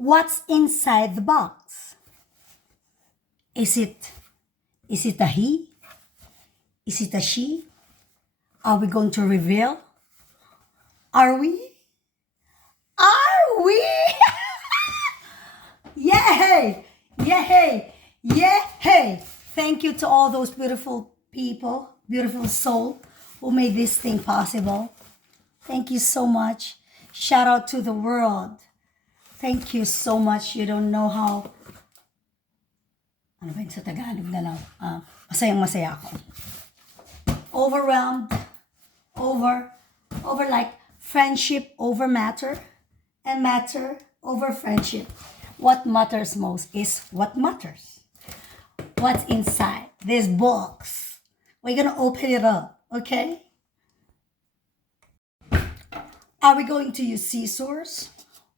What's inside the box? Is it a he? Is it a she? Are we going to reveal? Are we? Are we? Yay! Yay! Yay! Thank you to all those beautiful people, beautiful soul who made this thing possible. Thank you so much. Shout out to the world. Thank you so much. You don't know how... Ano ba yun sa Tagalog na lang? Masayang-masaya ako. Overwhelmed. Over like friendship over matter. And matter over friendship. What matters most is what matters. What's inside this box? We're gonna open it up, okay? Are we going to use scissors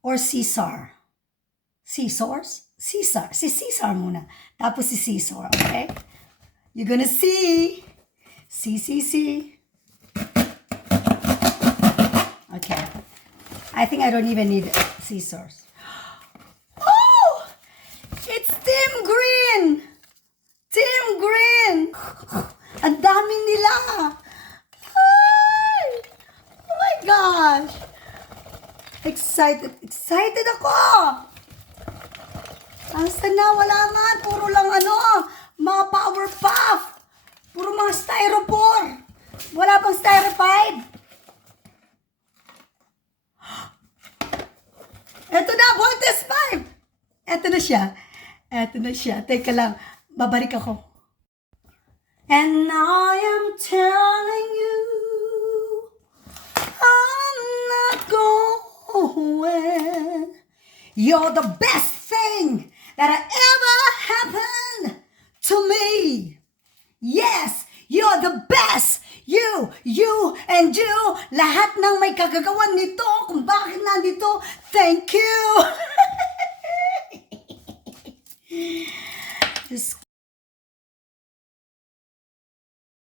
or Caesar? Scissors? Caesar. Si Caesar muna. Tapos si Caesar, okay? You're gonna see. See. Okay. I think I don't even need scissors. Oh! It's Team Green! Team Green! Ang dami nila! Ay! Oh my gosh! Excited ako! Asa na? Wala nga. Puro lang mga Power Puff. Puro mga styrofoam. Wala pang styro 5. Eto na, Voltes 5. Eto na siya. Teka lang, babalik ako. And I am telling you, I'm not going. You're the best thing that ever happened to me. Yes, you're the best. You, and you. Lahat ng may kagagawan nito, kung bakit nandito, thank you.